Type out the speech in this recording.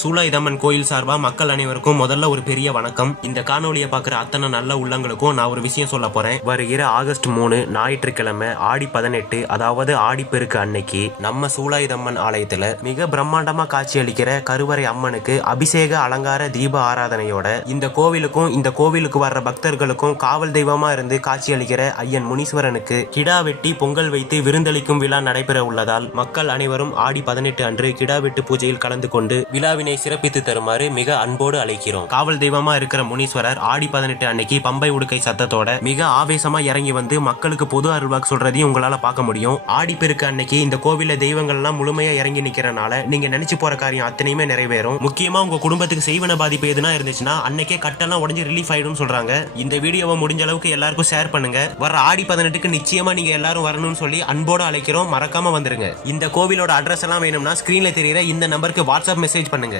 சூலாயுதம்மன் கோயில் சார்பா மக்கள் அனைவருக்கும் முதல்ல ஒரு பெரிய வணக்கம். இந்த காணொலியை பார்க்குற அத்தனை நல்ல உள்ளங்களுக்கும் நான் ஒரு விஷயம் சொல்ல போறேன். வருகிற ஆகஸ்ட் 3 ஞாயிற்றுக்கிழமை ஆடி 18, அதாவது ஆடிப்பெருக்கு அன்னைக்கு நம்ம சூலாயுதம்மன் ஆலயத்துல மிக பிரம்மாண்டமா காட்சி அளிக்கிற கருவறை அம்மனுக்கு அபிஷேக அலங்கார தீப ஆராதனையோட இந்த கோவிலுக்கு வர்ற பக்தர்களுக்கும் காவல் தெய்வமா இருந்து காட்சி அளிக்கிற ஐயன் முனீஸ்வரனுக்கு கிடா வெட்டி பொங்கல் வைத்து விருந்தளிக்கும் விழா நடைபெற உள்ளதால் மக்கள் அனைவரும் ஆடி 18 அன்று கிடா வெட்டு பூஜையில் கலந்து கொண்டு விழாவினை சிறப்பித்து தருமாறு மிக அன்போடு அழைக்கிறோம். காவல் தெய்வமா இருக்கிற முனீஸ்வரர் ஆடி 18 அன்னைக்கு பம்பை உடுக்கை சத்தத்தோட மிக ஆவேசமா இறங்கி வந்து மக்களுக்கு பொது அருள்வாக்கு சொல்றதையும் உங்களால பார்க்க முடியும். ஆடிப்பெருக்கு அன்னைக்கு இந்த கோவில தெய்வங்கள் எல்லாம் முழுமையா இறங்கி நிக்கிறனால நீங்க நினைச்சு போற காரியம் அத்தனையுமே நிறைவேறும். முக்கியமா உங்க குடும்பத்துக்கு செய்வன பாதிப்பு எதுனா இருந்துச்சுன்னா அன்னைக்கே கட்டெல்லாம் உடஞ்சி ரிலீஃப் ஆயிடும் சொல்றாங்க. இந்த வீடியோவை முடிஞ்ச அளவுக்கு எல்லாருக்கும் ஷேர் பண்ணுங்க. வர ஆடி 18க்கு நிச்சயமா நீங்க எல்லாரும் வரணும்னு சொல்லி அன்போடு அழைக்கிறோம். மறக்காம வந்துருங்க. இந்த கோவிலோட அட்ரஸ் எல்லாம் வேணும்னா ஸ்கிரீன்ல தெரியுற இந்த நம்பருக்கு வாட்ஸ்அப் மெசேஜ் பண்ணுங்க.